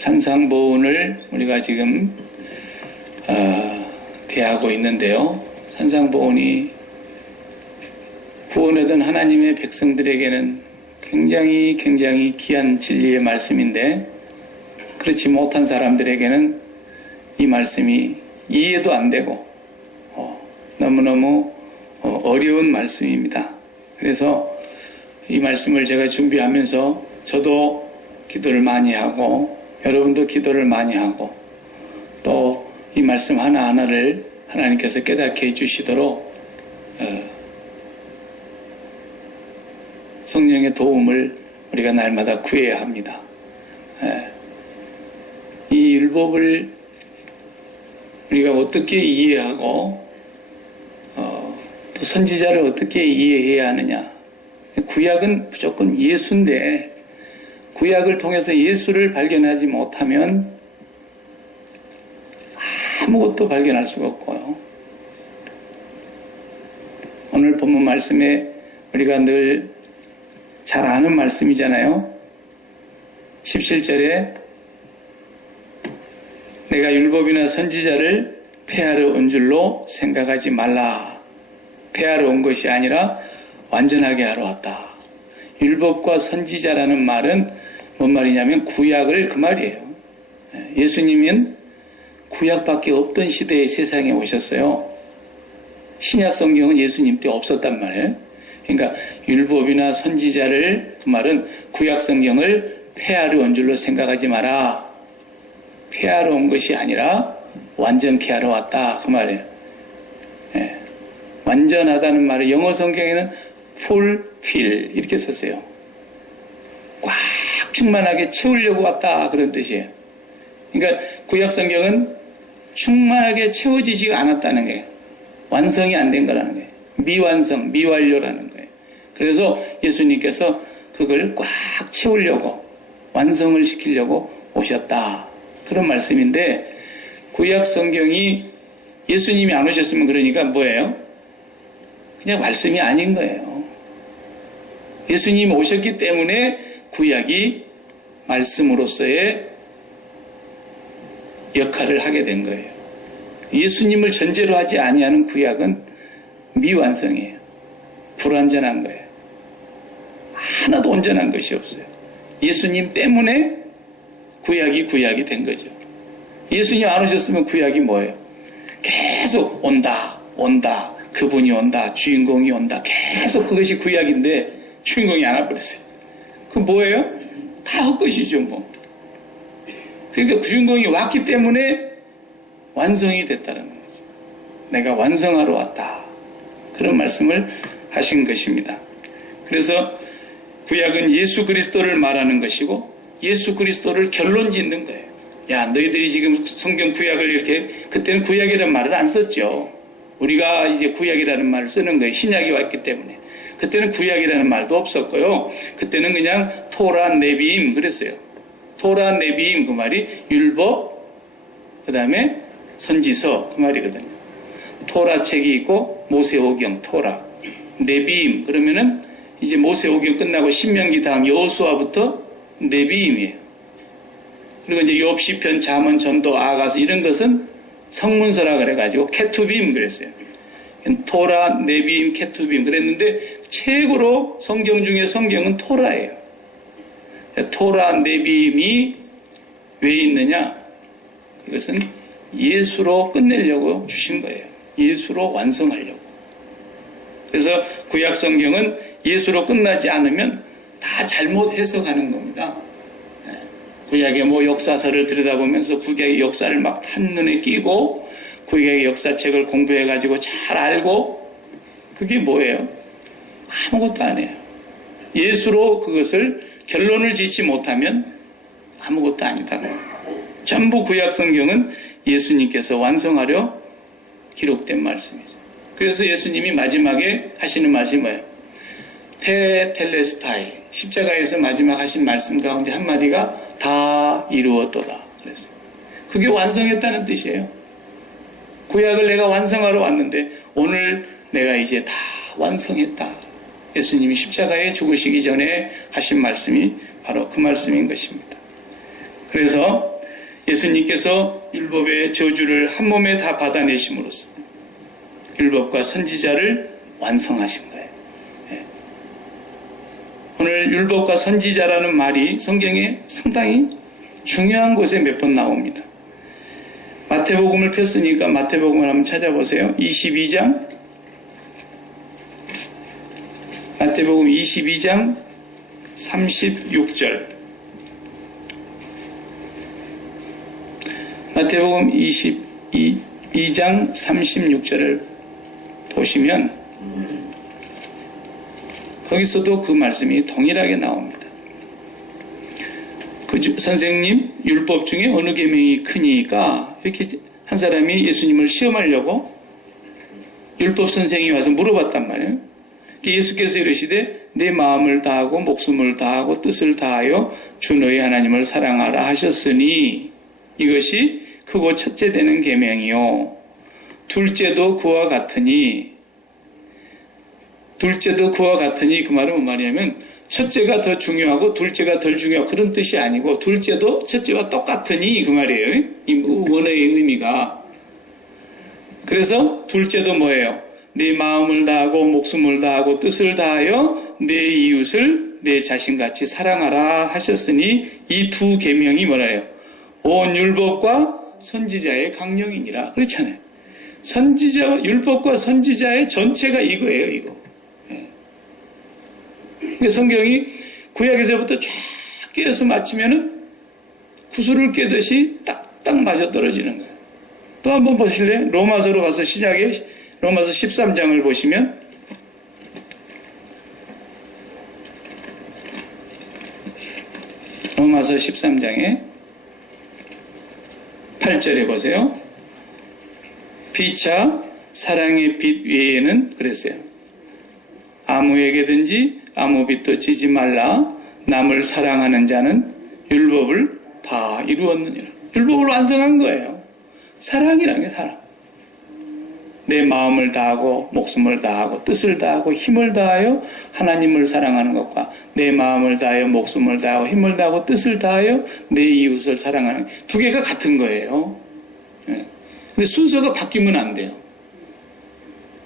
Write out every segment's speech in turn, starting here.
산상보훈을 우리가 지금 대하고 있는데요. 산상보훈이 구원 얻은 하나님의 백성들에게는 굉장히 귀한 진리의 말씀인데, 그렇지 못한 사람들에게는 이 말씀이 이해도 안 되고 너무너무 어려운 말씀입니다. 그래서 이 말씀을 제가 준비하면서 저도 기도를 많이 하고 여러분도 기도를 많이 하고 또 이 말씀 하나하나를 하나님께서 깨닫게 해주시도록 성령의 도움을 우리가 날마다 구해야 합니다. 이 율법을 우리가 어떻게 이해하고 또 선지자를 어떻게 이해해야 하느냐. 구약은 무조건 예수인데 구약을 통해서 예수를 발견하지 못하면 아무것도 발견할 수가 없고요. 오늘 본문 말씀에 우리가 늘 잘 아는 말씀이잖아요. 17절에 내가 율법이나 선지자를 폐하러 온 줄로 생각하지 말라. 폐하러 온 것이 아니라 완전하게 하러 왔다. 율법과 선지자라는 말은 뭔 말이냐면 구약을 그 말이에요. 예수님은 구약밖에 없던 시대에 세상에 오셨어요. 신약 성경은 예수님 때 없었단 말이에요. 그러니까 율법이나 선지자를 그 말은 구약 성경을 폐하러 온 줄로 생각하지 마라. 폐하러 온 것이 아니라 완전케 하러 왔다. 그 말이에요. 완전하다는 말을 영어 성경에는 fulfill 이렇게 썼어요. 꽉 충만하게 채우려고 왔다 그런 뜻이에요. 그러니까 구약 성경은 충만하게 채워지지가 않았다는 거예요. 완성이 안 된 거라는 거예요. 미완성, 미완료라는 거예요. 그래서 예수님께서 그걸 꽉 채우려고 완성을 시키려고 오셨다. 그런 말씀인데 구약 성경이 예수님이 안 오셨으면 그러니까 뭐예요? 그냥 말씀이 아닌 거예요. 예수님이 오셨기 때문에 구약이 말씀으로서의 역할을 하게 된 거예요. 예수님을 전제로 하지 아니하는 구약은 미완성이에요. 불완전한 거예요. 하나도 온전한 것이 없어요. 예수님 때문에 구약이 된 거죠. 예수님 안 오셨으면 구약이 뭐예요? 계속 온다, 그분이 온다, 주인공이 온다. 계속 그것이 구약인데 주인공이 안 와버렸어요. 그 뭐예요? 다 헛것이죠, 뭐. 그러니까 주인공이 왔기 때문에 완성이 됐다는 거죠. 내가 완성하러 왔다. 그런 말씀을 하신 것입니다. 그래서 구약은 예수 그리스도를 말하는 것이고 예수 그리스도를 결론 짓는 거예요. 야, 너희들이 지금 성경 구약을 이렇게, 그때는 구약이라는 말을 안 썼죠. 우리가 이제 구약이라는 말을 쓰는 거예요. 신약이 왔기 때문에. 그때는 구약이라는 말도 없었고요. 그때는 그냥 토라, 네비임 그랬어요. 토라, 네비임 그 말이 율법, 그 다음에 선지서 그 말이거든요. 토라 책이 있고 모세오경, 토라. 네비임 그러면은 이제 모세오경 끝나고 신명기 다음 여호수아부터 네비임이에요. 그리고 이제 욥, 시편, 잠언, 전도, 아가서 이런 것은 성문서라 그래가지고 케투빔 그랬어요. 토라, 네비임, 케투빔 그랬는데 최고로 성경 중에 성경은 토라예요. 토라, 네비임이 왜 있느냐? 그것은 예수로 끝내려고 주신 거예요. 예수로 완성하려고. 그래서 구약 성경은 예수로 끝나지 않으면 다 잘못 해석하는 겁니다. 구약의 뭐 역사서를 들여다보면서 구약의 역사를 막 한눈에 끼고 구약의 역사책을 공부해가지고 잘 알고 그게 뭐예요? 아무것도 아니에요. 예수로 그것을 결론을 짓지 못하면 아무것도 아니다. 전부 구약 성경은 예수님께서 완성하려 기록된 말씀이죠. 그래서 예수님이 마지막에 하시는 말씀이 뭐예요? 테텔레스타이, 십자가에서 마지막 하신 말씀 가운데 한마디가 다 이루었도다 그랬어요. 그게 완성했다는 뜻이에요. 구약을 내가 완성하러 왔는데 오늘 내가 이제 다 완성했다. 예수님이 십자가에 죽으시기 전에 하신 말씀이 바로 그 말씀인 것입니다. 그래서 예수님께서 율법의 저주를 한 몸에 다 받아내심으로써 율법과 선지자를 완성하신 거예요. 예. 오늘 율법과 선지자라는 말이 성경에 상당히 중요한 곳에 몇 번 나옵니다. 마태복음을 폈으니까 마태복음을 한번 찾아보세요. 22장, 마태복음 22장 36절. 마태복음 22장 36절을 보시면 거기서도 그 말씀이 동일하게 나옵니다. 선생님, 율법 중에 어느 계명이 크니까 이렇게 한 사람이 예수님을 시험하려고 율법 선생이 와서 물어봤단 말이에요. 예수께서 이르시되 내 마음을 다하고 목숨을 다하고 뜻을 다하여 주 너희 하나님을 사랑하라 하셨으니 이것이 크고 첫째 되는 계명이요 둘째도 그와 같으니 그 말은 뭔 말이냐면 첫째가 더 중요하고 둘째가 덜 중요하고 그런 뜻이 아니고 둘째도 첫째와 똑같으니 그 말이에요. 이 원어의 의미가. 그래서 둘째도 뭐예요? 내 마음을 다하고 목숨을 다하고 뜻을 다하여 내 이웃을 내 자신같이 사랑하라 하셨으니 이 두 계명이 뭐라요? 온 율법과 선지자의 강령이니라. 그렇잖아요. 율법과 선지자의 전체가 이거예요, 이거. 성경이 구약에서부터 쫙 깨어서 마치면은 구슬을 깨듯이 딱딱 맞아 떨어지는 거예요. 또 한번 보실래요? 로마서로 가서 시작해 로마서 13장을 보시면 로마서 13장에 8절에 보세요. 피차 사랑의 빛 외에는 그랬어요. 아무에게든지 아무 빛도 지지 말라. 남을 사랑하는 자는 율법을 다 이루었느니라. 율법을 완성한 거예요. 사랑이라는 게 사랑. 내 마음을 다하고 목숨을 다하고 뜻을 다하고 힘을 다하여 하나님을 사랑하는 것과 내 마음을 다하여 목숨을 다하고 힘을 다하고 뜻을 다하여 내 이웃을 사랑하는 두 개가 같은 거예요. 근데 순서가 바뀌면 안 돼요.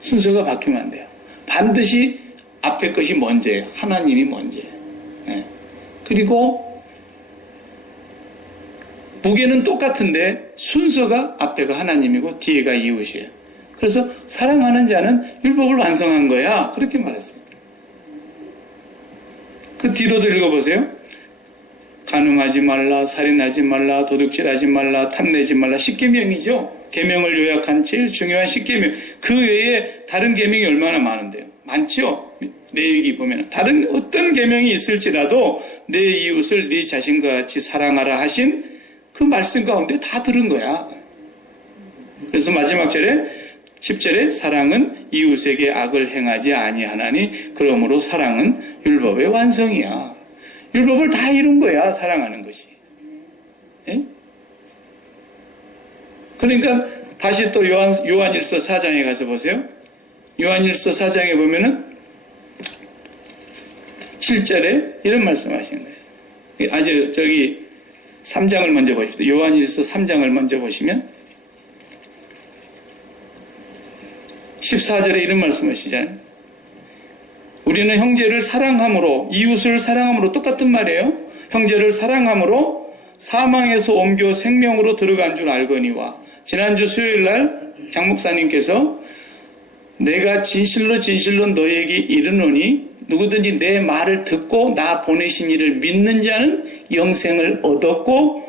순서가 바뀌면 안 돼요. 반드시 앞에 것이 먼저예요. 하나님이 먼저예요. 그리고 무게는 똑같은데 순서가 앞에가 하나님이고 뒤에가 이웃이에요. 그래서 사랑하는 자는 율법을 완성한 거야. 그렇게 말했습니다. 그 뒤로도 읽어보세요. 간음하지 말라, 살인하지 말라, 도둑질하지 말라, 탐내지 말라. 10계명이죠. 계명을 요약한 제일 중요한 10계명. 그 외에 다른 계명이 얼마나 많은데요. 많죠. 레위기 보면 다른 어떤 계명이 있을지라도 내 이웃을 네 자신과 같이 사랑하라 하신 그 말씀 가운데 다 들은 거야. 그래서 마지막 절에 10절에 사랑은 이웃에게 악을 행하지 아니하나니 그러므로 사랑은 율법의 완성이야. 율법을 다 이룬 거야. 사랑하는 것이. 예? 그러니까 다시 또 요한일서 4장에 가서 보세요. 요한일서 4장에 보면은 7절에 이런 말씀하시는 거예요. 아주 저기 3장을 먼저 보십시오. 요한일서 3장을 먼저 보시면 14절에 이런 말씀하시잖아요. 우리는 형제를 사랑함으로 이웃을 사랑함으로 똑같은 말이에요. 형제를 사랑함으로 사망에서 옮겨 생명으로 들어간 줄 알거니와 지난주 수요일날 장 목사님께서 내가 진실로 너에게 이르노니 누구든지 내 말을 듣고 나 보내신 이를 믿는 자는 영생을 얻었고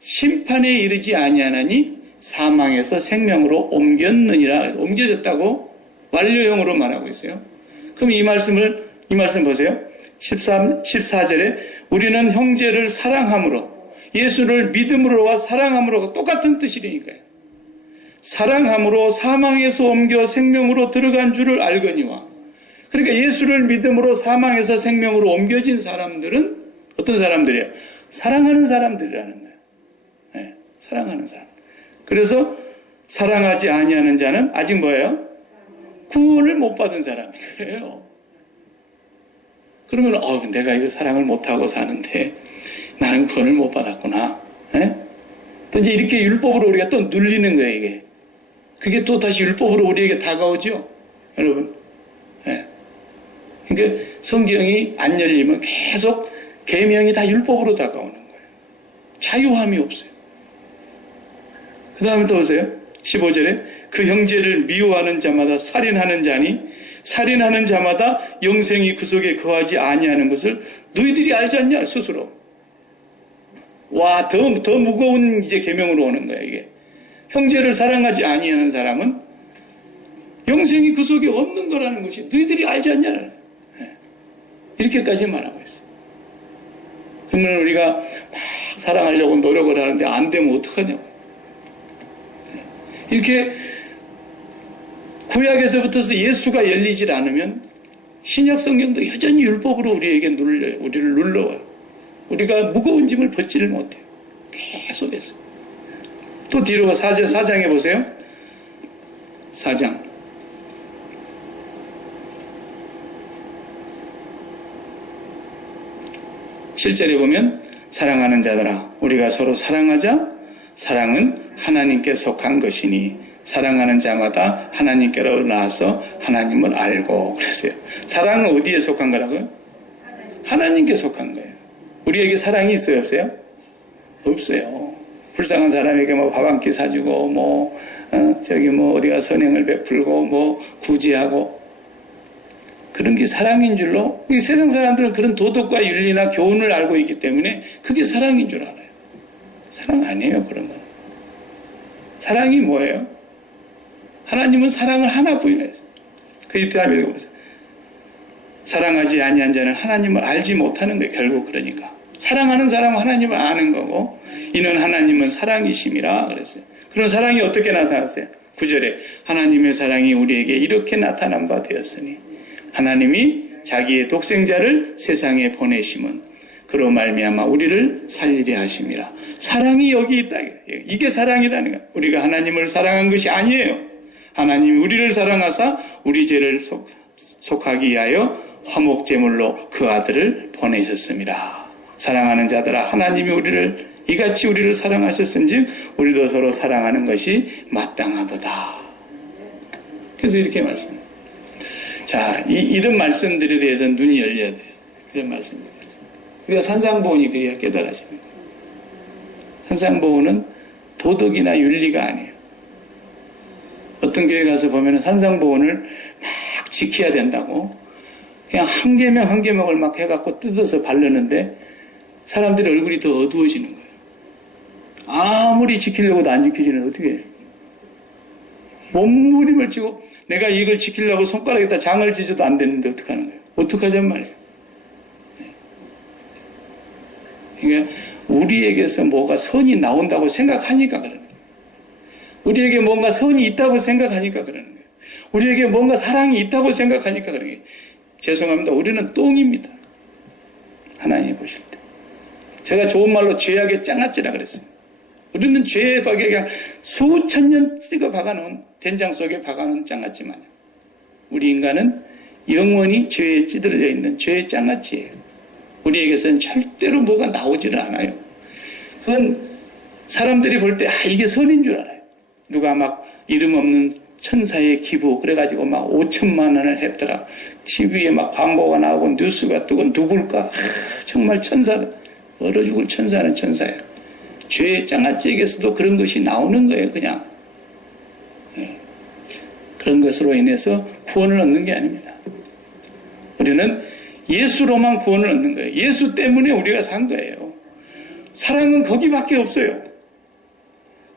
심판에 이르지 아니하나니 사망에서 생명으로 옮겼느니라. 옮겨졌다고 완료형으로 말하고 있어요. 그럼 이 말씀 보세요. 14절에 우리는 형제를 사랑함으로 예수를 믿음으로와 사랑함으로가 똑같은 뜻이라니까요. 사랑함으로 사망에서 옮겨 생명으로 들어간 줄을 알거니와. 그러니까 예수를 믿음으로 사망에서 생명으로 옮겨진 사람들은 어떤 사람들이에요? 사랑하는 사람들이라는 거예요. 네, 사랑하는 사람. 그래서 사랑하지 아니하는 자는 아직 뭐예요? 구원을 못 받은 사람이에요. 그러면 내가 이거 사랑을 못하고 사는데 나는 구원을 못 받았구나. 네? 또 이제 이렇게 율법으로 우리가 또 눌리는 거예요, 이게. 그게 또 다시 율법으로 우리에게 다가오죠, 여러분. 예. 그러니까 성경이 안 열리면 계속 계명이 다 율법으로 다가오는 거예요. 자유함이 없어요. 그 다음에 또 보세요. 15절에 그 형제를 미워하는 자마다 살인하는 자니 살인하는 자마다 영생이 그 속에 거하지 아니하는 것을 너희들이 알지 않냐 스스로. 와, 더 무거운 이제 계명으로 오는 거예요, 이게. 형제를 사랑하지 아니하는 사람은 영생이 그 속에 없는 거라는 것이 너희들이 알지 않냐. 이렇게까지 말하고 있어요. 그러면 우리가 막 사랑하려고 노력을 하는데 안 되면 어떡하냐고. 이렇게 구약에서부터 예수가 열리질 않으면 신약 성경도 여전히 율법으로 우리에게 눌려요. 우리를 눌러와요. 우리가 무거운 짐을 벗지를 못해요. 계속해서. 또 뒤로 4장에 보세요. 4장. 7절에 보면 사랑하는 자들아 우리가 서로 사랑하자. 사랑은 하나님께 속한 것이니 사랑하는 자마다 하나님께로 나와서 하나님을 알고 그랬어요. 사랑은 어디에 속한 거라고요? 하나님께 속한 거예요. 우리에게 사랑이 있어요, 없어요? 없어요. 불쌍한 사람에게 뭐 밥 한 끼 사주고 어디가 선행을 베풀고 구제하고 그런 게 사랑인 줄로 이 세상 사람들은 그런 도덕과 윤리나 교훈을 알고 있기 때문에 그게 사랑인 줄 알아요. 사랑 아니에요, 그런 건. 사랑이 뭐예요? 하나님은 사랑을 하나 부인했어요. 그 다음에 읽어보세요. 사랑하지 아니한 자는 하나님을 알지 못하는 거예요. 결국 그러니까. 사랑하는 사람은 하나님을 아는 거고 이는 하나님은 사랑이심이라 그랬어요. 그런 사랑이 어떻게 나타났어요? 9절에 하나님의 사랑이 우리에게 이렇게 나타난 바 되었으니 하나님이 자기의 독생자를 세상에 보내심은 그로 말미암아 우리를 살리려 하심이라. 사랑이 여기 있다. 이게 사랑이라는 거예요. 우리가 하나님을 사랑한 것이 아니에요. 하나님이 우리를 사랑하사 우리 죄를 속하기 위하여 화목제물로 그 아들을 보내셨습니다. 사랑하는 자들아 하나님이 이같이 우리를 사랑하셨은즉 우리도 서로 사랑하는 것이 마땅하도다. 그래서 이렇게 말씀합니다. 자, 이런 말씀들에 대해서 눈이 열려야 돼요. 이런 말씀들. 우리가 산상보훈이 그래야 깨달아지는 거예요. 산상보훈은 도덕이나 윤리가 아니에요. 어떤 교회 가서 보면 산상보훈을 막 지켜야 된다고 그냥 한 계명을 막 해갖고 뜯어서 바르는데 사람들의 얼굴이 더 어두워지는 거예요. 아무리 지키려고도 안 지키지는 어떻게 해요? 몸부림을 치고 내가 이걸 지키려고 손가락에다 장을 지져도 안 되는데 어떡하는 거예요? 어떡하잔 말이에요. 그러니까 우리에게서 뭐가 선이 나온다고 생각하니까 그러는 거예요. 우리에게 뭔가 선이 있다고 생각하니까 그러는 거예요. 우리에게 뭔가 사랑이 있다고 생각하니까 그러는 거예요. 죄송합니다. 우리는 똥입니다. 하나님이 보실 때. 제가 좋은 말로 죄악의 장아찌라 그랬어요. 우리는 죄의 박에 그냥 수천 년 찍어 박아놓은 된장 속에 박아놓은 장아찌 마냥. 우리 인간은 영원히 죄에 찌들어져 있는 죄의 장아찌예요. 우리에게서는 절대로 뭐가 나오지를 않아요. 그건 사람들이 볼 때 이게 선인 줄 알아요. 누가 막 이름 없는 천사의 기부 그래가지고 막 5천만 원을 했더라. TV에 막 광고가 나오고 뉴스가 뜨고 누굴까? 정말 천사다. 얼어 죽을 천사는 천사예요. 죄의 장아찌에게서도 그런 것이 나오는 거예요. 그냥. 네. 그런 것으로 인해서 구원을 얻는 게 아닙니다. 우리는 예수로만 구원을 얻는 거예요. 예수 때문에 우리가 산 거예요. 사랑은 거기밖에 없어요.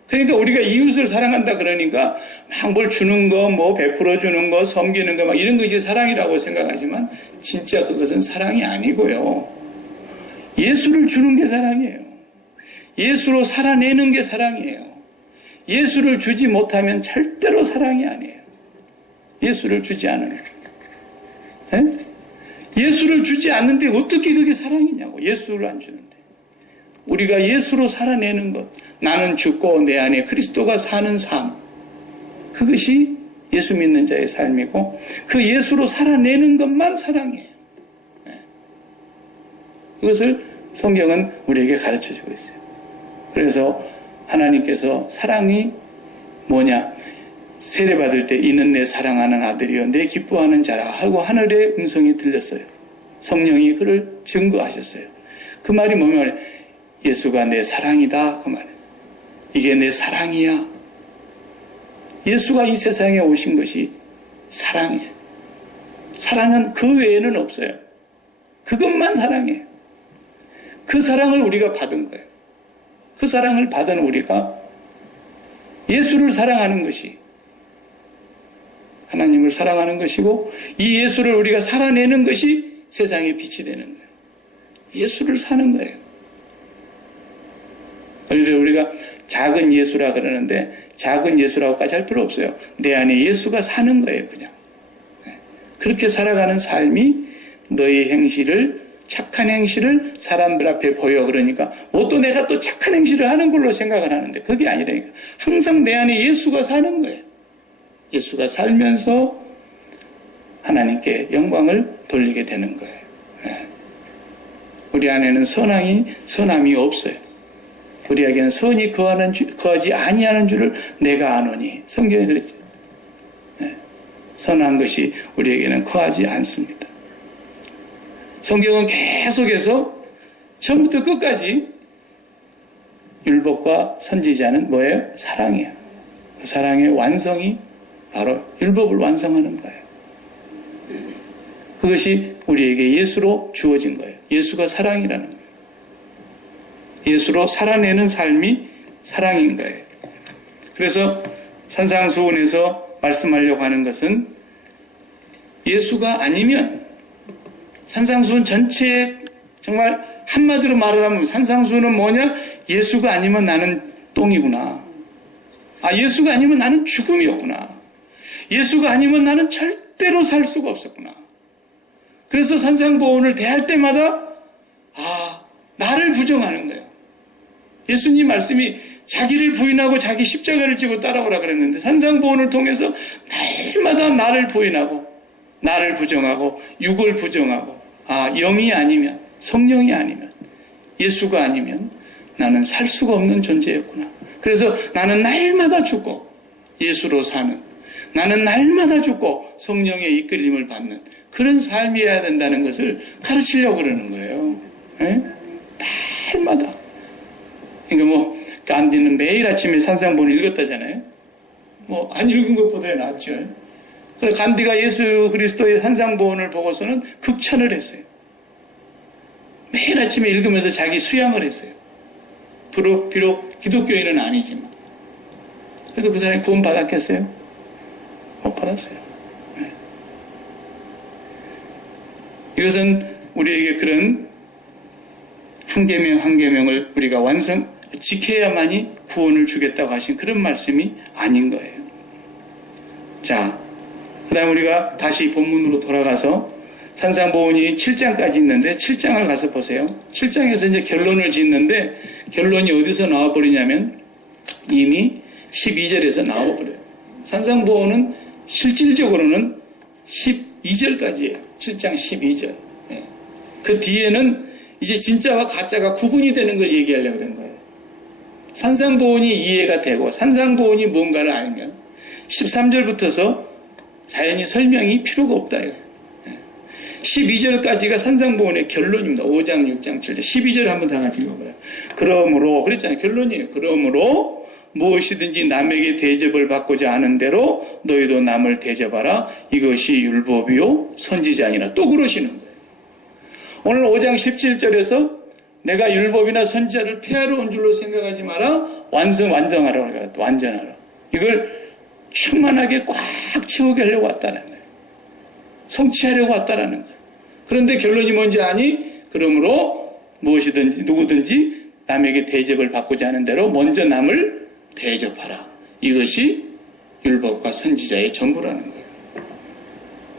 그러니까 우리가 이웃을 사랑한다 그러니까 막 뭘 주는 거, 뭐 베풀어 주는 거, 섬기는 거 막 이런 것이 사랑이라고 생각하지만 진짜 그것은 사랑이 아니고요. 예수를 주는 게 사랑이에요. 예수로 살아내는 게 사랑이에요. 예수를 주지 못하면 절대로 사랑이 아니에요. 예수를 주지 않으면. 네? 예수를 주지 않는데 어떻게 그게 사랑이냐고. 예수를 안 주는데. 우리가 예수로 살아내는 것. 나는 죽고 내 안에 그리스도가 사는 삶. 그것이 예수 믿는 자의 삶이고 그 예수로 살아내는 것만 사랑이에요. 네. 그것을 성경은 우리에게 가르쳐주고 있어요. 그래서 하나님께서 사랑이 뭐냐? 세례받을 때 이는 내 사랑하는 아들이요 내 기뻐하는 자라 하고 하늘의 음성이 들렸어요. 성령이 그를 증거하셨어요. 그 말이 뭐냐면 예수가 내 사랑이다 그 말이에요. 이게 내 사랑이야. 예수가 이 세상에 오신 것이 사랑이에요. 사랑은 그 외에는 없어요. 그것만 사랑이에요. 그 사랑을 우리가 받은 거예요. 그 사랑을 받은 우리가 예수를 사랑하는 것이 하나님을 사랑하는 것이고 이 예수를 우리가 살아내는 것이 세상에 빛이 되는 거예요. 예수를 사는 거예요. 우리가 작은 예수라 그러는데 작은 예수라고까지 할 필요 없어요. 내 안에 예수가 사는 거예요. 그냥. 그렇게 살아가는 삶이 너의 행실을 착한 행실을 사람들 앞에 보여. 그러니까 뭐 또 내가 또 착한 행실을 하는 걸로 생각을 하는데 그게 아니라니까. 항상 내 안에 예수가 사는 거예요. 예수가 살면서 하나님께 영광을 돌리게 되는 거예요. 우리 안에는 선함이 없어요. 우리에게는 선이 거하지 아니하는 줄을 내가 아노니. 성경에 그랬죠. 선한 것이 우리에게는 거하지 않습니다. 성경은 계속해서 처음부터 끝까지 율법과 선지자는 뭐예요? 사랑이에요. 그 사랑의 완성이 바로 율법을 완성하는 거예요. 그것이 우리에게 예수로 주어진 거예요. 예수가 사랑이라는 거예요. 예수로 살아내는 삶이 사랑인 거예요. 그래서 산상수훈에서 말씀하려고 하는 것은 예수가 아니면 산상수훈 전체에 정말 한마디로 말을 하면 산상수훈은 뭐냐? 예수가 아니면 나는 똥이구나. 예수가 아니면 나는 죽음이었구나. 예수가 아니면 나는 절대로 살 수가 없었구나. 그래서 산상보훈을 대할 때마다 나를 부정하는 거예요. 예수님 말씀이 자기를 부인하고 자기 십자가를 지고 따라오라 그랬는데 산상보훈을 통해서 날마다 나를 부인하고 나를 부정하고 육을 부정하고 영이 아니면 성령이 아니면 예수가 아니면 나는 살 수가 없는 존재였구나. 그래서 나는 날마다 죽고 예수로 사는 나는 날마다 죽고 성령의 이끌림을 받는 그런 삶이어야 된다는 것을 가르치려고 그러는 거예요. 네? 날마다. 그러니까 간디는 매일 아침에 산상보훈을 읽었다잖아요. 안 읽은 것보다 낫죠. 그래서 간디가 예수 그리스도의 산상보훈을 보고서는 극찬을 했어요. 매일 아침에 읽으면서 자기 수양을 했어요. 비록 기독교인은 아니지만. 그래도 그 사람이 구원 받았겠어요? 못 받았어요. 네. 이것은 우리에게 그런 한 계명 한 계명을 우리가 지켜야만이 구원을 주겠다고 하신 그런 말씀이 아닌 거예요. 자, 그 다음에 우리가 다시 본문으로 돌아가서 산상보훈이 7장까지 있는데 7장을 가서 보세요. 7장에서 이제 결론을 짓는데 결론이 어디서 나와버리냐면 이미 12절에서 나와버려요. 산상보훈은 실질적으로는 12절까지예요. 7장 12절. 그 뒤에는 이제 진짜와 가짜가 구분이 되는 걸 얘기하려고 그런 거예요. 산상보훈이 이해가 되고 산상보훈이 뭔가를 알면 13절부터서 자연히 설명이 필요가 없다. 12절까지가 산상보훈의 결론입니다. 5장, 6장, 7장. 12절 한번 다 같이 읽어봐요. 그러므로 그랬잖아요. 결론이에요. 그러므로 무엇이든지 남에게 대접을 받고자 하는 대로 너희도 남을 대접하라. 이것이 율법이요 선지자니라. 또 그러시는 거예요. 오늘 5장 17절에서 내가 율법이나 선지자를 폐하러 온 줄로 생각하지 마라. 완성하라. 완전하라. 이걸 충만하게 꽉 채우게 하려고 왔다는 거예요. 성취하려고 왔다라는 거예요. 그런데 결론이 뭔지 아니? 그러므로 무엇이든지 누구든지 남에게 대접을 받고자 하는 대로 먼저 남을 대접하라. 이것이 율법과 선지자의 전부라는 거예요.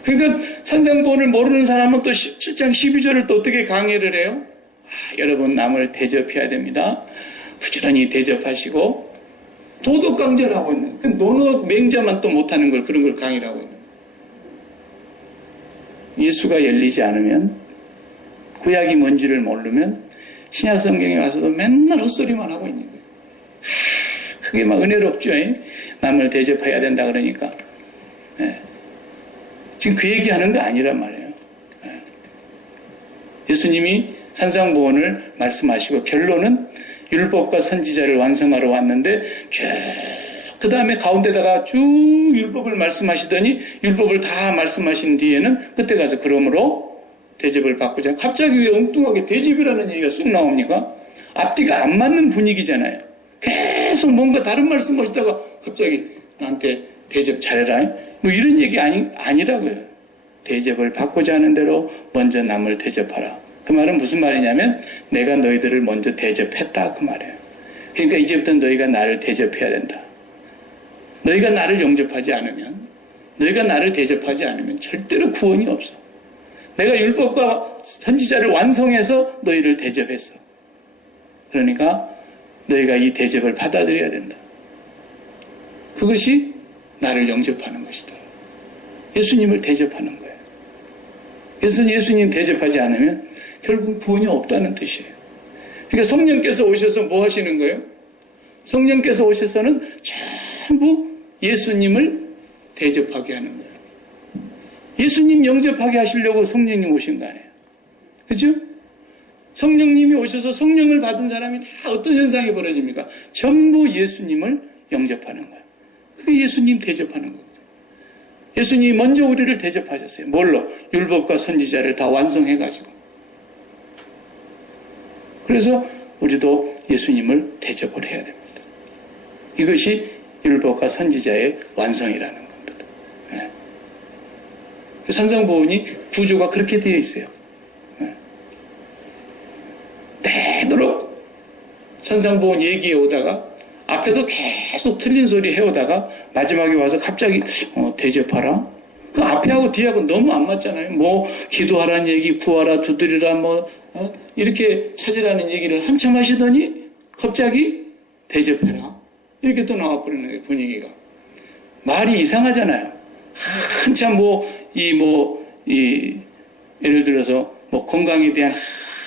그러니까 산상보훈을 모르는 사람은 또 7장 12절을 또 어떻게 강의를 해요? 여러분 남을 대접해야 됩니다. 부지런히 대접하시고 도덕강전하고 있는 그 노노 맹자만 또 못하는 걸 그런 걸 강의를 하고 있는 거예요. 예수가 열리지 않으면 구약이 뭔지를 모르면 신약성경에 와서도 맨날 헛소리만 하고 있는 거예요. 그게 막 은혜롭죠. 남을 대접해야 된다 그러니까. 지금 그 얘기하는 거 아니란 말이에요. 예수님이 산상보훈을 말씀하시고 결론은 율법과 선지자를 완성하러 왔는데 그 다음에 가운데다가 쭉 율법을 말씀하시더니 율법을 다 말씀하신 뒤에는 그때 가서 그러므로 대접을 받고자. 갑자기 왜 엉뚱하게 대접이라는 얘기가 쑥 나옵니까? 앞뒤가 안 맞는 분위기잖아요. 계속 뭔가 다른 말씀 하시다가 갑자기 나한테 대접 잘해라. 뭐 이런 얘기 아니라고요. 대접을 받고자 하는 대로 먼저 남을 대접하라. 그 말은 무슨 말이냐면 내가 너희들을 먼저 대접했다 그 말이에요. 그러니까 이제부터 너희가 나를 대접해야 된다. 너희가 나를 영접하지 않으면, 너희가 나를 대접하지 않으면 절대로 구원이 없어. 내가 율법과 선지자를 완성해서 너희를 대접했어. 그러니까 너희가 이 대접을 받아들여야 된다. 그것이 나를 영접하는 것이다. 예수님을 대접하는 거예요. 그래서 예수님 대접하지 않으면 결국 구원이 없다는 뜻이에요. 그러니까 성령께서 오셔서 뭐 하시는 거예요? 성령께서 오셔서는 전부 예수님을 대접하게 하는 거예요. 예수님 영접하게 하시려고 성령님 오신 거 아니에요. 그죠? 성령님이 오셔서 성령을 받은 사람이 다 어떤 현상이 벌어집니까? 전부 예수님을 영접하는 거예요. 그게 예수님 대접하는 거거든요. 예수님이 먼저 우리를 대접하셨어요. 뭘로? 율법과 선지자를 다 완성해가지고. 그래서 우리도 예수님을 대접을 해야 됩니다. 이것이 율법과 선지자의 완성이라는 겁니다. 네. 산상보훈이 구조가 그렇게 되어 있어요. 네. 되도록 산상보훈 얘기해 오다가 앞에도 계속 틀린 소리 해오다가 마지막에 와서 갑자기 대접하라. 그 앞에하고 뒤하고 너무 안 맞잖아요. 뭐 기도하라는 얘기, 구하라, 두드리라, 이렇게 찾으라는 얘기를 한참 하시더니 갑자기 대접해라. 이렇게 또 나와버리는 거예요, 분위기가. 말이 이상하잖아요. 한참 예를 들어서 건강에 대한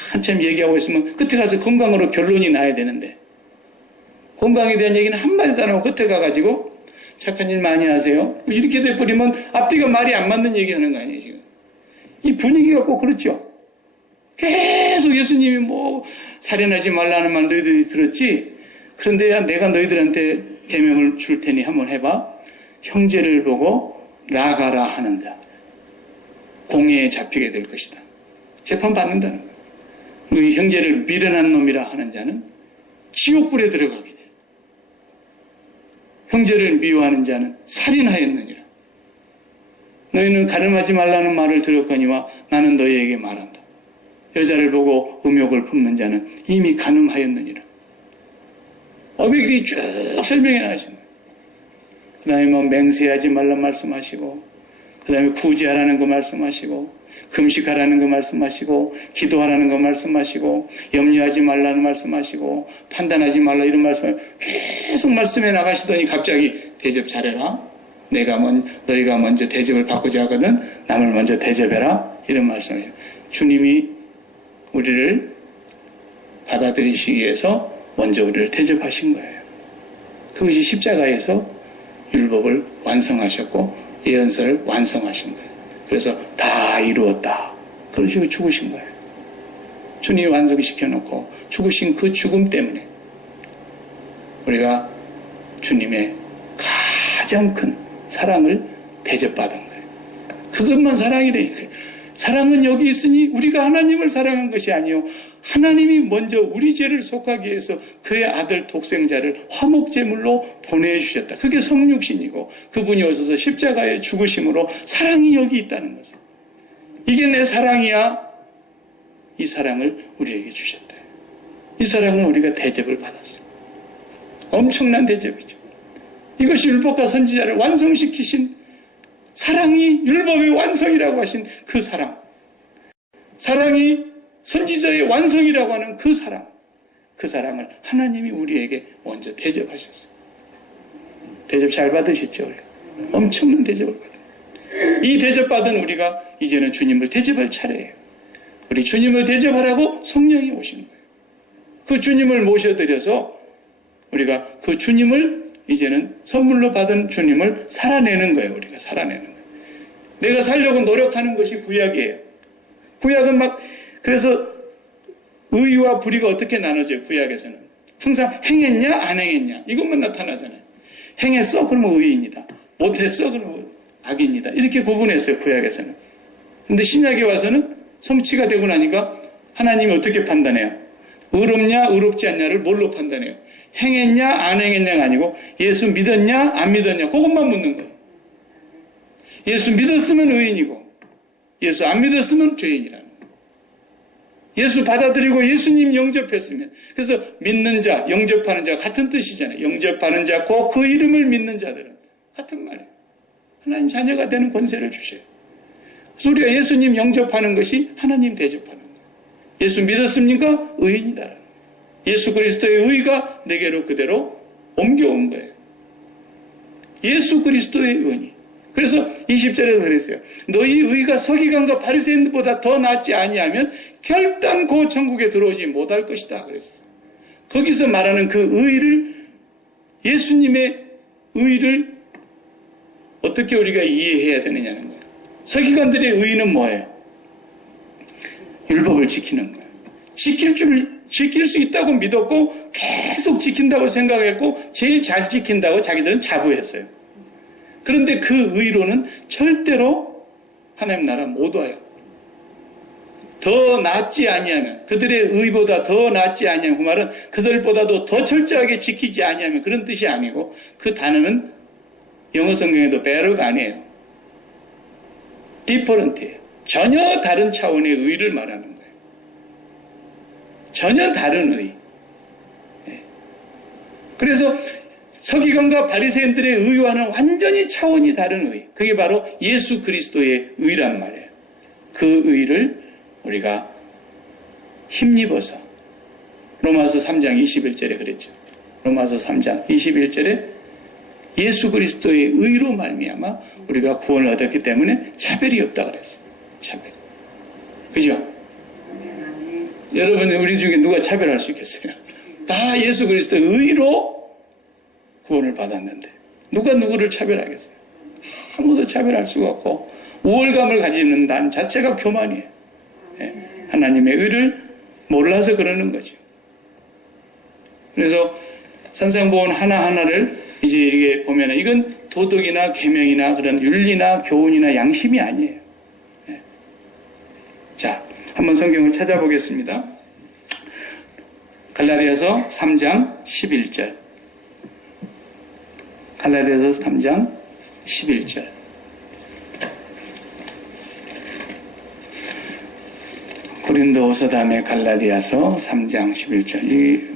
한참 얘기하고 있으면 끝에 가서 건강으로 결론이 나야 되는데 건강에 대한 얘기는 한마디도 안 하고 끝에 가가지고 착한 일 많이 하세요. 이렇게 돼버리면 앞뒤가 말이 안 맞는 얘기하는 거 아니에요, 지금. 이 분위기가 꼭 그렇죠. 계속 예수님이 살인하지 말라는 말 너희들이 들었지? 그런데 내가 너희들한테 계명을 줄 테니 한번 해봐. 형제를 보고 나가라 하는 자. 공회에 잡히게 될 것이다. 재판 받는다는 거예요. 그리고 이 형제를 미련한 놈이라 하는 자는 지옥불에 들어가게 돼. 형제를 미워하는 자는 살인하였느니라. 너희는 가늠하지 말라는 말을 들었거니와 나는 너희에게 말한다. 여자를 보고 음욕을 품는 자는 이미 가늠하였느니라. 어백이 쭉 설명해 나가신 거예요. 그 다음에 맹세하지 말라 말씀하시고, 그 다음에 구제하라는 거 말씀하시고, 금식하라는 거 말씀하시고, 기도하라는 거 말씀하시고, 염려하지 말라는 말씀하시고, 판단하지 말라 이런 말씀을 계속 말씀해 나가시더니 갑자기 대접 잘해라. 너희가 먼저 대접을 받고자 하거든 남을 먼저 대접해라. 이런 말씀이에요. 주님이 우리를 받아들이시기 위해서 먼저 우리를 대접하신 거예요. 그것이 십자가에서 율법을 완성하셨고 예언서를 완성하신 거예요. 그래서 다 이루었다. 그런 식으로 죽으신 거예요. 주님이 완성시켜놓고 죽으신 그 죽음 때문에 우리가 주님의 가장 큰 사랑을 대접받은 거예요. 그것만 사랑이라니까요. 사랑은 여기 있으니 우리가 하나님을 사랑한 것이 아니요 하나님이 먼저 우리 죄를 속하기 위해서 그의 아들 독생자를 화목제물로 보내주셨다. 그게 성육신이고 그분이 오셔서 십자가에 죽으심으로 사랑이 여기 있다는 것을. 이게 내 사랑이야. 이 사랑을 우리에게 주셨다. 이 사랑은 우리가 대접을 받았어. 엄청난 대접이죠. 이것이 율법과 선지자를 완성시키신 사랑이 율법의 완성이라고 하신 그 사랑. 사랑이 선지자의 완성이라고 하는 그 사랑. 그 사랑을 하나님이 우리에게 먼저 대접하셨어요. 대접 잘 받으셨죠? 우리가? 엄청난 대접을 받은. 이 대접받은 우리가 이제는 주님을 대접할 차례예요. 우리 주님을 대접하라고 성령이 오신 거예요. 그 주님을 모셔드려서 우리가 그 주님을 이제는 선물로 받은 주님을 살아내는 거예요. 우리가 살아내는 거예요. 내가 살려고 노력하는 것이 구약이에요. 구약은 그래서 의와 불의가 어떻게 나눠져요? 구약에서는 항상 행했냐 안 행했냐 이것만 나타나잖아요. 행했어? 그러면 의인이다. 못했어? 그러면 악인이다. 이렇게 구분했어요. 구약에서는. 근데 신약에 와서는 성취가 되고 나니까 하나님이 어떻게 판단해요? 의롭냐 의롭지 않냐를 뭘로 판단해요? 행했냐 안 행했냐가 아니고 예수 믿었냐 안 믿었냐 그것만 묻는 거예요. 예수 믿었으면 의인이고 예수 안 믿었으면 죄인이라는 거예요. 예수 받아들이고 예수님 영접했으면, 그래서 믿는 자, 영접하는 자 같은 뜻이잖아요. 영접하는 자, 곧 그 이름을 믿는 자들은 같은 말이에요. 하나님 자녀가 되는 권세를 주셔요. 그래서 우리가 예수님 영접하는 것이 하나님 대접하는 거예요. 예수 믿었습니까? 의인이다라는 거예요. 예수 그리스도의 의가 내게로 그대로 옮겨온 거예요. 예수 그리스도의 의니. 그래서 20절에도 그랬어요. 너희 의가 서기관과 바리새인보다 더 낫지 아니하면 결단코 천국에 들어오지 못할 것이다 그랬어요. 거기서 말하는 그 의를, 예수님의 의를 어떻게 우리가 이해해야 되느냐는 거예요. 서기관들의 의는 뭐예요? 율법을 지키는 거예요. 지킬 수 있다고 믿었고 계속 지킨다고 생각했고 제일 잘 지킨다고 자기들은 자부했어요. 그런데 그 의로는 절대로 하나님 나라 못 와요. 더 낫지 아니하면, 그들의 의보다 더 낫지 아니하면, 그 말은 그들보다도 더 철저하게 지키지 아니하면 그런 뜻이 아니고, 그 단어는 영어 성경에도 better가 아니에요. different예요. 전혀 다른 차원의 의를 말하는 거예요. 전혀 다른 의. 그래서 서기관과 바리새인들의 의와는 완전히 차원이 다른 의. 그게 바로 예수 그리스도의 의란 말이에요. 그 의를 우리가 힘입어서, 로마서 3장 21절에 그랬죠. 로마서 3장 21절에 예수 그리스도의 의로 말미암아 우리가 구원을 얻었기 때문에 차별이 없다 그랬어요. 차별. 그죠? 여러분, 우리 중에 누가 차별할 수 있겠어요? 다 예수 그리스도의 의로 구원을 받았는데 누가 누구를 차별하겠어요? 아무도 차별할 수가 없고 우월감을 가지는 난 자체가 교만이에요. 하나님의 의를 몰라서 그러는 거죠. 그래서 산상보온 하나하나를 이제 이렇게 보면은 이건 도덕이나 계명이나 그런 윤리나 교훈이나 양심이 아니에요. 자, 한번 성경을 찾아보겠습니다. 갈라디아서 3장 11절. 갈라디아서 3장 11절. 고린도후서 다음에 갈라디아서 3장 11절.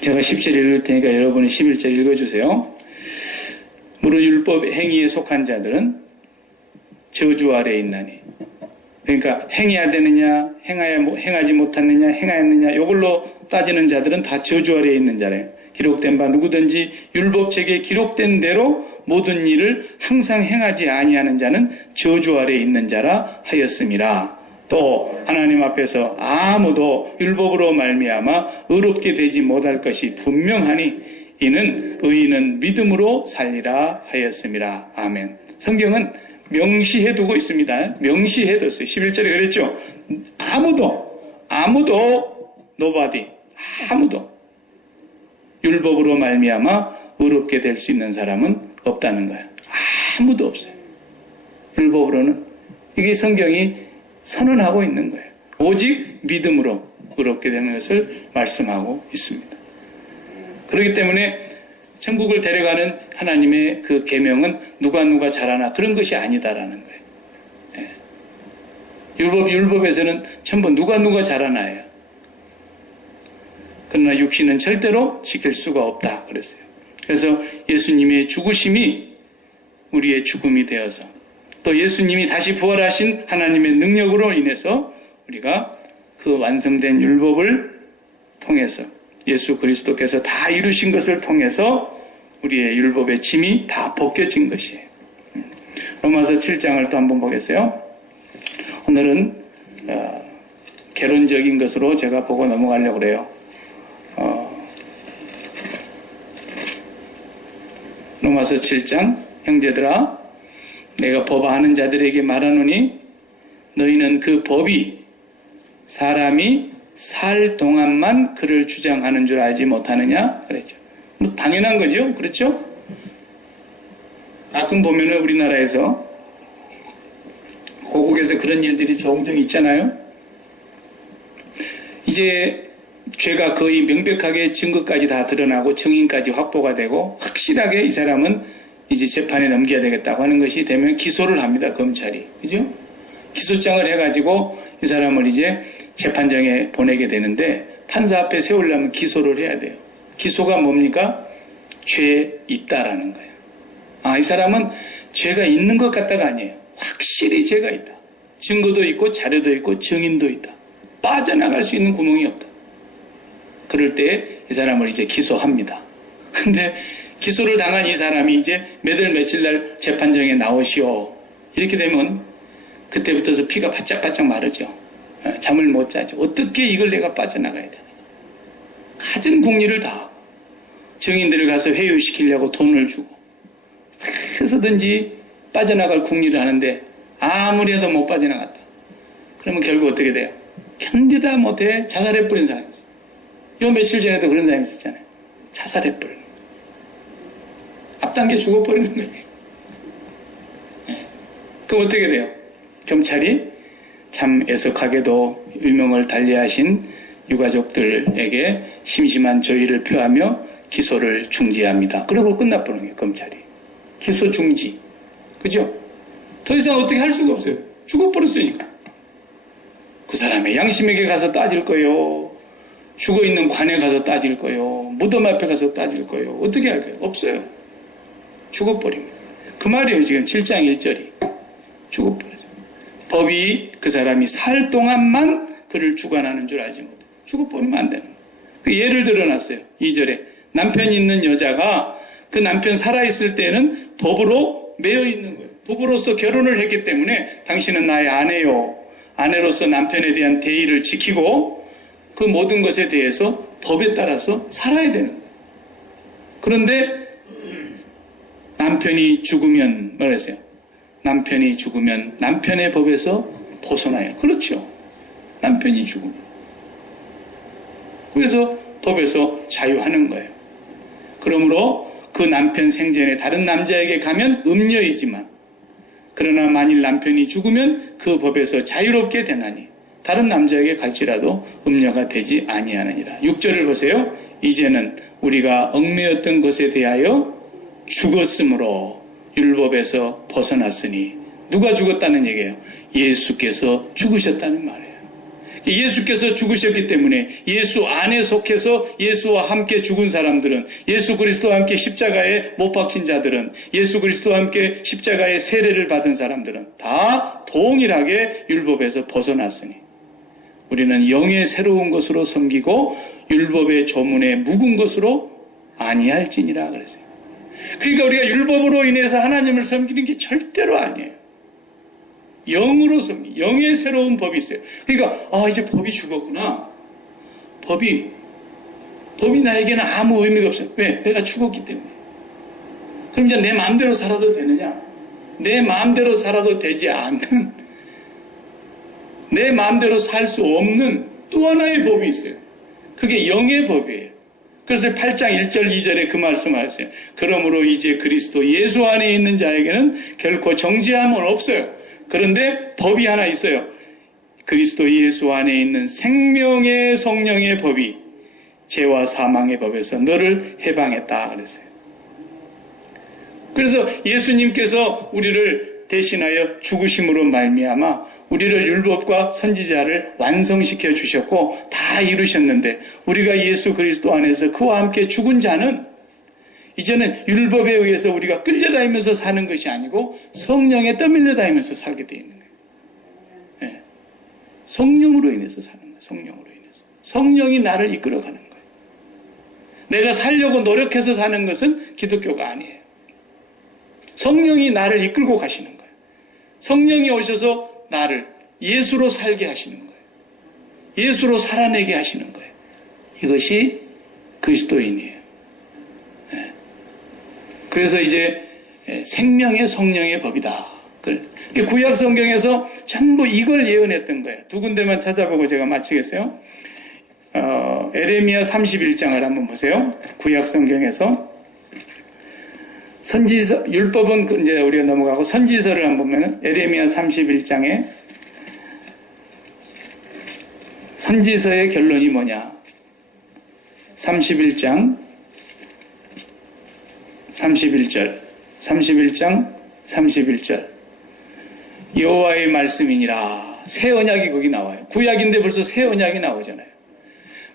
제가 10절 읽을 테니까 여러분이 11절 읽어주세요. 무릇 율법 행위에 속한 자들은 저주 아래에 있나니. 그러니까 행해야 되느냐, 행하지 못하느냐, 행하였느냐, 이걸로 따지는 자들은 다 저주 아래에 있는 자래요. 기록된 바 누구든지 율법책에 기록된 대로 모든 일을 항상 행하지 아니하는 자는 저주 아래에 있는 자라 하였음이라. 또 하나님 앞에서 아무도 율법으로 말미암아 의롭게 되지 못할 것이 분명하니 이는 의인은 믿음으로 살리라 하였음이라. 아멘. 성경은 명시해두고 있습니다. 명시해뒀어요. 11절에 그랬죠. 아무도 nobody, 아무도 율법으로 말미암아 의롭게 될 수 있는 사람은 없다는 거예요. 아무도 없어요. 율법으로는. 이게 성경이 선언하고 있는 거예요. 오직 믿음으로 의롭게 되는 것을 말씀하고 있습니다. 그렇기 때문에 천국을 데려가는 하나님의 그 계명은 누가 잘하나 그런 것이 아니다라는 거예요. 율법에서는 전부 누가 잘하나예요. 그러나 육신은 절대로 지킬 수가 없다 그랬어요. 그래서 예수님의 죽으심이 우리의 죽음이 되어서 또 예수님이 다시 부활하신 하나님의 능력으로 인해서 우리가 그 완성된 율법을 통해서 예수 그리스도께서 다 이루신 것을 통해서 우리의 율법의 짐이 다 벗겨진 것이에요. 로마서 7장을 또 한번 보겠어요. 오늘은 개론적인 것으로 제가 보고 넘어가려고 그래요. 로마서 7장, 형제들아 내가 법아하는 자들에게 말하노니 너희는 그 법이 사람이 살 동안만 그를 주장하는 줄 알지 못하느냐 그랬죠. 뭐 당연한 거죠. 그렇죠? 가끔 보면은 우리나라에서 고국에서 그런 일들이 종종 있잖아요. 이제 죄가 거의 명백하게 증거까지 다 드러나고 증인까지 확보가 되고 확실하게 이 사람은 이제 재판에 넘겨야 되겠다고 하는 것이 되면 기소를 합니다. 검찰이. 그죠? 기소장을 해가지고 이 사람을 이제 재판장에 보내게 되는데 판사 앞에 세우려면 기소를 해야 돼요. 기소가 뭡니까? 죄 있다라는 거예요. 이 사람은 죄가 있는 것 같다가 아니에요. 확실히 죄가 있다. 증거도 있고 자료도 있고 증인도 있다. 빠져나갈 수 있는 구멍이 없다. 그럴 때 이 사람을 이제 기소합니다. 근데 기소를 당한 이 사람이 이제 몇월 며칠 날 재판정에 나오시오. 이렇게 되면 그때부터서 피가 바짝바짝 마르죠. 잠을 못 자죠. 어떻게 이걸 내가 빠져나가야 되나. 갖은 국리를 다 증인들을 가서 회유시키려고 돈을 주고 해서든지 빠져나갈 국리를 하는데 아무리 해도 못 빠져나갔다. 그러면 결국 어떻게 돼요? 견디다 못해 자살해버린 사람이 있어요. 요 며칠 전에도 그런 사람이 있었잖아요. 자살해버리는 거예요. 앞당겨 죽어버리는 거예요. 그럼 어떻게 돼요? 경찰이 참 애석하게도 유명을 달리하신 유가족들에게 심심한 조의를 표하며 기소를 중지합니다. 그러고 끝나버리는 거예요. 검찰이. 기소 중지. 그죠? 더 이상 어떻게 할 수가 없어요. 죽어버렸으니까. 그 사람의 양심에게 가서 따질 거예요. 죽어있는 관에 가서 따질 거예요. 무덤 앞에 가서 따질 거예요. 어떻게 할까요? 없어요. 죽어버립니다. 그 말이에요. 지금 7장 1절이. 죽어버려요. 법이 그 사람이 살 동안만 그를 주관하는 줄 알지 못해. 죽어버리면 안 되는 거예요. 그 예를 들어놨어요. 2절에. 남편이 있는 여자가 그 남편 살아있을 때는 법으로 매여 있는 거예요. 부부로서 결혼을 했기 때문에 당신은 나의 아내요. 아내로서 남편에 대한 대의를 지키고 그 모든 것에 대해서 법에 따라서 살아야 되는 거예요. 그런데 남편이 죽으면 뭐랬어요? 남편이 죽으면 남편의 법에서 벗어나요. 그렇죠. 남편이 죽으면. 그래서 법에서 자유하는 거예요. 그러므로 그 남편 생전에 다른 남자에게 가면 음녀이지만 그러나 만일 남편이 죽으면 그 법에서 자유롭게 되나니 다른 남자에게 갈지라도 음녀가 되지 아니하느니라. 6절을 보세요. 이제는 우리가 얽매였던 것에 대하여 죽었으므로 율법에서 벗어났으니 누가 죽었다는 얘기예요? 예수께서 죽으셨다는 말이에요. 예수께서 죽으셨기 때문에 예수 안에 속해서 예수와 함께 죽은 사람들은 예수 그리스도와 함께 십자가에 못 박힌 자들은 예수 그리스도와 함께 십자가의 세례를 받은 사람들은 다 동일하게 율법에서 벗어났으니 우리는 영의 새로운 것으로 섬기고 율법의 조문에 묵은 것으로 아니할지니라 그랬어요. 그러니까 우리가 율법으로 인해서 하나님을 섬기는 게 절대로 아니에요. 영으로 섬기, 영의 새로운 법이 있어요. 그러니까 이제 법이 죽었구나. 법이 나에게는 아무 의미가 없어요. 왜? 내가 죽었기 때문에. 그럼 이제 내 마음대로 살아도 되느냐? 내 마음대로 살아도 되지 않는, 내 마음대로 살 수 없는 또 하나의 법이 있어요. 그게 영의 법이에요. 그래서 8장 1절 2절에 그 말씀을 하셨어요. 그러므로 이제 그리스도 예수 안에 있는 자에게는 결코 정죄함은 없어요. 그런데 법이 하나 있어요. 그리스도 예수 안에 있는 생명의 성령의 법이 죄와 사망의 법에서 너를 해방했다 그랬어요. 그래서 예수님께서 우리를 대신하여 죽으심으로 말미암아 우리를 율법과 선지자를 완성시켜 주셨고 다 이루셨는데 우리가 예수 그리스도 안에서 그와 함께 죽은 자는 이제는 율법에 의해서 우리가 끌려다니면서 사는 것이 아니고 성령에 떠밀려다니면서 살게 되어 있는 거예요. 네. 성령으로 인해서 사는 거예요. 성령으로 인해서. 성령이 나를 이끌어가는 거예요. 내가 살려고 노력해서 사는 것은 기독교가 아니에요. 성령이 나를 이끌고 가시는 거예요. 성령이 오셔서 나를 예수로 살게 하시는 거예요. 예수로 살아내게 하시는 거예요. 이것이 그리스도인이에요. 그래서 이제 생명의 성령의 법이다. 구약 성경에서 전부 이걸 예언했던 거예요. 두 군데만 찾아보고 제가 마치겠어요. 에레미야 31장을 한번 보세요. 구약 성경에서 선지서, 율법은 이제 우리가 넘어가고 선지서를 한번 보면 에레미야 31장에 선지서의 결론이 뭐냐. 31장 31절 31장 31절 여호와의 말씀이니라. 새 언약이 거기 나와요. 구약인데 벌써 새 언약이 나오잖아요.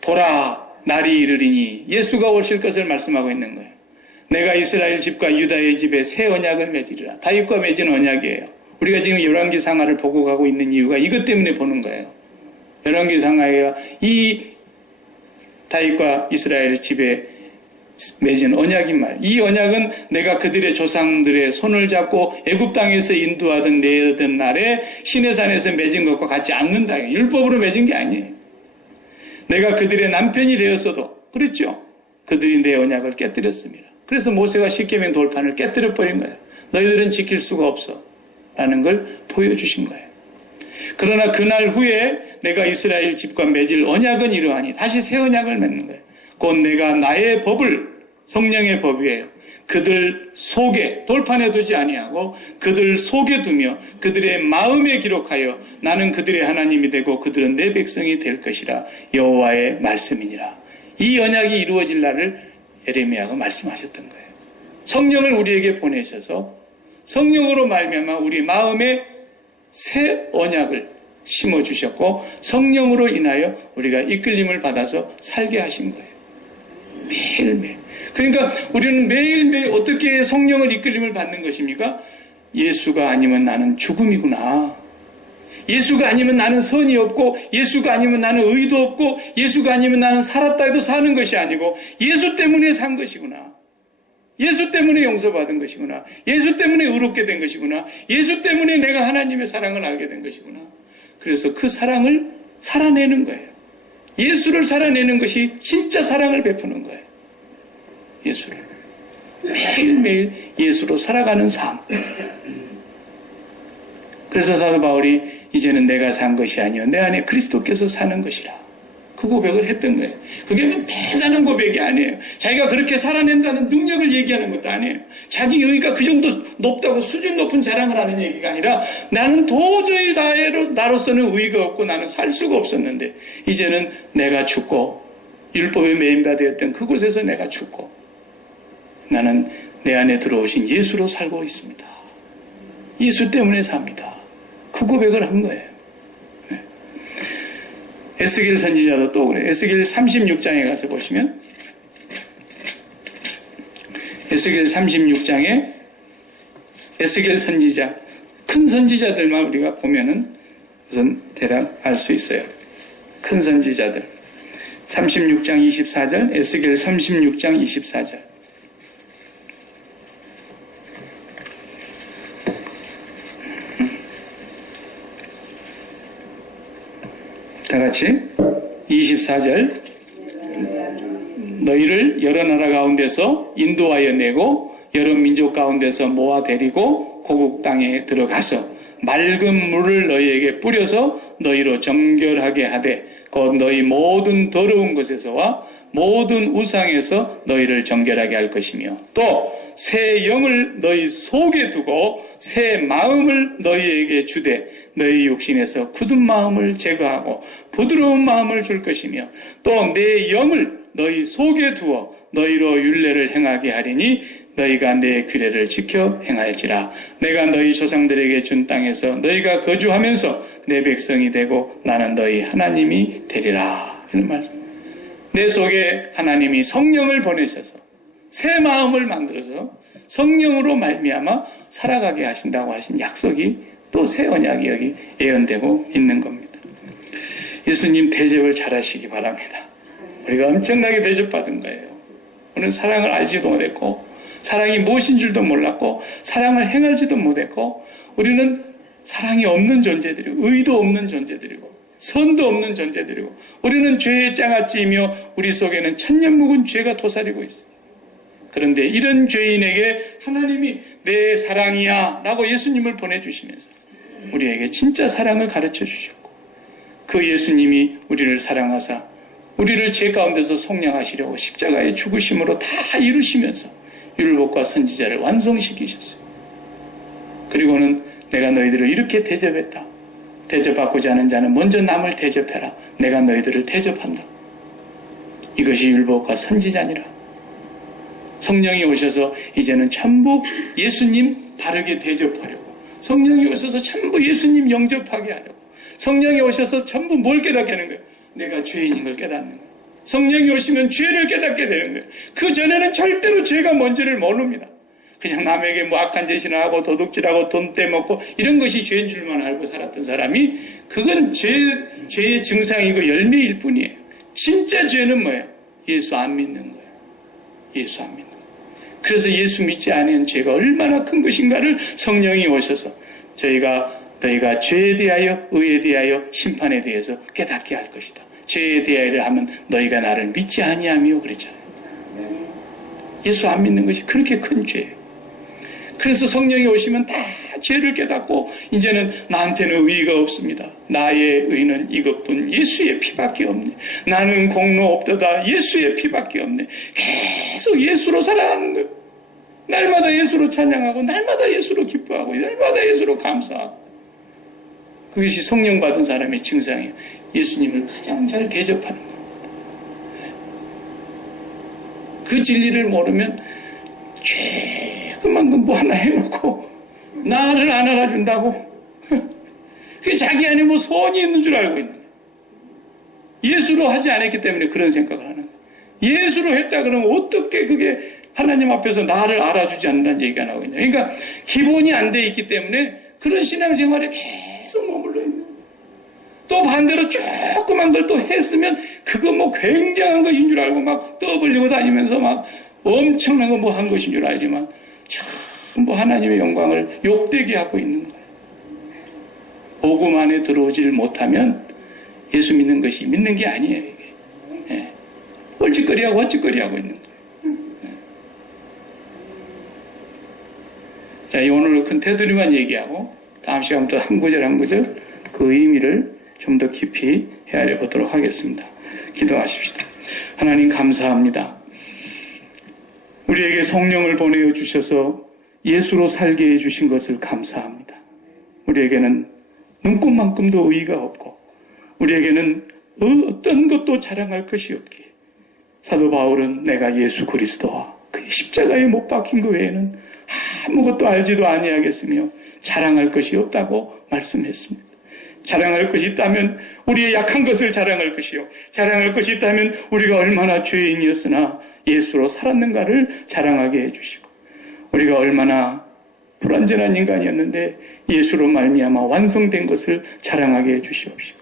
보라 날이 이르리니 예수가 오실 것을 말씀하고 있는 거예요. 내가 이스라엘 집과 유다의 집에 새 언약을 맺으리라. 다윗과 맺은 언약이에요. 우리가 지금 열왕기 상하를 보고 가고 있는 이유가 이것 때문에 보는 거예요. 열왕기 상하가 이 다윗과 이스라엘 집에 맺은 언약인 말. 이 언약은 내가 그들의 조상들의 손을 잡고 애굽 땅에서 인도하던 내던 날에 시내산에서 맺은 것과 같지 않는다. 율법으로 맺은 게 아니에요. 내가 그들의 남편이 되었어도 그렇죠. 그들이 내 언약을 깨뜨렸습니다. 그래서 모세가 십계명 돌판을 깨뜨려 버린 거예요. 너희들은 지킬 수가 없어 라는 걸 보여주신 거예요. 그러나 그날 후에 내가 이스라엘 집과 맺을 언약은 이러하니 다시 새 언약을 맺는 거예요. 곧 내가 나의 법을 성령의 법이에요. 그들 속에 돌판에 두지 아니하고 그들 속에 두며 그들의 마음에 기록하여 나는 그들의 하나님이 되고 그들은 내 백성이 될 것이라. 여호와의 말씀이니라. 이 언약이 이루어질 날을 에레미야가 말씀하셨던 거예요. 성령을 우리에게 보내셔서 성령으로 말미암아 우리 마음에 새 언약을 심어주셨고 성령으로 인하여 우리가 이끌림을 받아서 살게 하신 거예요. 매일매일. 그러니까 우리는 매일매일 어떻게 성령을 이끌림을 받는 것입니까? 예수가 아니면 나는 죽음이구나. 예수가 아니면 나는 선이 없고 예수가 아니면 나는 의도 없고 예수가 아니면 나는 살았다 해도 사는 것이 아니고 예수 때문에 산 것이구나. 예수 때문에 용서받은 것이구나. 예수 때문에 의롭게 된 것이구나. 예수 때문에 내가 하나님의 사랑을 알게 된 것이구나. 그래서 그 사랑을 살아내는 거예요. 예수를 살아내는 것이 진짜 사랑을 베푸는 거예요. 예수를. 매일매일 예수로 살아가는 삶. 그래서 사도 바울이 이제는 내가 산 것이 아니요 내 안에 그리스도께서 사는 것이라. 그 고백을 했던 거예요. 그게 대단한 고백이 아니에요. 자기가 그렇게 살아낸다는 능력을 얘기하는 것도 아니에요. 자기 의의가 그 정도 높다고 수준 높은 자랑을 하는 얘기가 아니라 나는 도저히 나로서는 의의가 없고 나는 살 수가 없었는데 이제는 내가 죽고 율법의 매인바 되었던 그곳에서 내가 죽고 나는 내 안에 들어오신 예수로 살고 있습니다. 예수 때문에 삽니다. 그 고백을 한 거예요. 에스겔 선지자도 또 그래요. 에스겔 36장에 가서 보시면 에스겔 36장에 에스겔 선지자 큰 선지자들만 우리가 보면은 우선 대략 알 수 있어요. 큰 선지자들 36장 24절 에스겔 36장 24절 다 같이 24절 너희를 여러 나라 가운데서 인도하여 내고 여러 민족 가운데서 모아 데리고 고국 땅에 들어가서 맑은 물을 너희에게 뿌려서 너희로 정결하게 하되 곧 너희 모든 더러운 것에서와 모든 우상에서 너희를 정결하게 할 것이며 또 새 영을 너희 속에 두고 새 마음을 너희에게 주되 너희 육신에서 굳은 마음을 제거하고 부드러운 마음을 줄 것이며 또 내 영을 너희 속에 두어 너희로 율례를 행하게 하리니 너희가 내 규례를 지켜 행할지라. 내가 너희 조상들에게 준 땅에서 너희가 거주하면서 내 백성이 되고 나는 너희 하나님이 되리라. 이런 말씀. 내 속에 하나님이 성령을 보내셔서 새 마음을 만들어서 성령으로 말미암아 살아가게 하신다고 하신 약속이 또 새 언약이 여기 예언되고 있는 겁니다. 예수님 대접을 잘하시기 바랍니다. 우리가 엄청나게 대접받은 거예요. 우리는 사랑을 알지도 못했고 사랑이 무엇인 줄도 몰랐고 사랑을 행할지도 못했고 우리는 사랑이 없는 존재들이고 의도 없는 존재들이고 선도 없는 존재들이고 우리는 죄의 장아찌이며 우리 속에는 천년 묵은 죄가 도사리고 있어요. 그런데 이런 죄인에게 하나님이 내 사랑이야 라고 예수님을 보내주시면서 우리에게 진짜 사랑을 가르쳐 주셨고 그 예수님이 우리를 사랑하사 우리를 죄 가운데서 속량하시려고 십자가의 죽으심으로 다 이루시면서 율법과 선지자를 완성시키셨어요. 그리고는 내가 너희들을 이렇게 대접했다. 대접받고자 하는 자는 먼저 남을 대접해라. 내가 너희들을 대접한다. 이것이 율법과 선지자니라. 성령이 오셔서 이제는 전부 예수님 바르게 대접하려고, 성령이 오셔서 전부 예수님 영접하게 하려고, 성령이 오셔서 전부 뭘 깨닫게 하는 거예요? 내가 죄인인 걸 깨닫는 거예요. 성령이 오시면 죄를 깨닫게 되는 거예요. 그 전에는 절대로 죄가 뭔지를 모릅니다. 그냥 남에게 뭐 악한 짓이나 하고 도둑질하고 돈 떼먹고 이런 것이 죄인 줄만 알고 살았던 사람이 그건 죄의 증상이고 열매일 뿐이에요. 진짜 죄는 뭐예요? 예수 안 믿는 거예요. 예수 안 믿는 거예요. 그래서 예수 믿지 않은 죄가 얼마나 큰 것인가를 성령이 오셔서 너희가 죄에 대하여 의에 대하여 심판에 대해서 깨닫게 할 것이다. 죄에 대하여 하면 너희가 나를 믿지 아니하며 그랬잖아요. 예수 안 믿는 것이 그렇게 큰 죄예요. 그래서 성령이 오시면 다 죄를 깨닫고 이제는 나한테는 의의가 없습니다. 나의 의는 이것뿐 예수의 피밖에 없네. 나는 공로 없도다. 예수의 피밖에 없네. 계속 예수로 살아가는 거예요. 날마다 예수로 찬양하고 날마다 예수로 기뻐하고 날마다 예수로 감사하고. 그것이 성령 받은 사람의 증상이에요. 예수님을 가장 잘 대접하는 거예요. 그 진리를 모르면 조그만 거 뭐 하나 해놓고 나를 안 알아준다고 그게 자기 안에 뭐 소원이 있는 줄 알고 있는 거예요. 예수로 하지 않았기 때문에 그런 생각을 하는 거예요. 예수로 했다 그러면 어떻게 그게 하나님 앞에서 나를 알아주지 않는다는 얘기가 나오겠냐. 그러니까 기본이 안 돼 있기 때문에 그런 신앙생활에 계속 머물러 있는 거예요. 또 반대로 조그만 걸 또 했으면 그거 뭐 굉장한 것인 줄 알고 막 떠벌리고 다니면서 막 엄청난 거 뭐 한 것인 줄 알지만 전부 하나님의 영광을 욕되게 하고 있는 거예요. 복음 안에 들어오질 못하면 예수 믿는 것이 믿는 게 아니에요. 이게. 예. 뻘짓거리하고 헛짓거리하고 있는 거예요. 예. 자, 오늘 큰 테두리만 얘기하고 다음 시간부터 한 구절 한 구절 그 의미를 좀 더 깊이 헤아려 보도록 하겠습니다. 기도하십시다. 하나님 감사합니다. 우리에게 성령을 보내어 주셔서 예수로 살게 해주신 것을 감사합니다. 우리에게는 눈꽃만큼도 의의가 없고 우리에게는 어떤 것도 자랑할 것이 없기에 사도 바울은 내가 예수 그리스도와 그의 십자가에 못 박힌 그 외에는 아무것도 알지도 아니하겠으며 자랑할 것이 없다고 말씀했습니다. 자랑할 것이 있다면 우리의 약한 것을 자랑할 것이요. 자랑할 것이 있다면 우리가 얼마나 죄인이었으나 예수로 살았는가를 자랑하게 해주시고 우리가 얼마나 불완전한 인간이었는데 예수로 말미암아 완성된 것을 자랑하게 해주시옵시고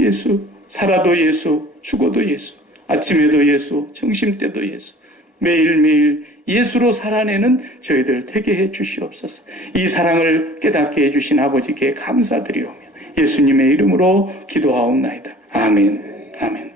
예수, 살아도 예수, 죽어도 예수, 아침에도 예수, 점심때도 예수, 매일매일 예수로 살아내는 저희들 되게 해 주시옵소서. 이 사랑을 깨닫게 해주신 아버지께 감사드리오며 예수님의 이름으로 기도하옵나이다. 아멘. 아멘.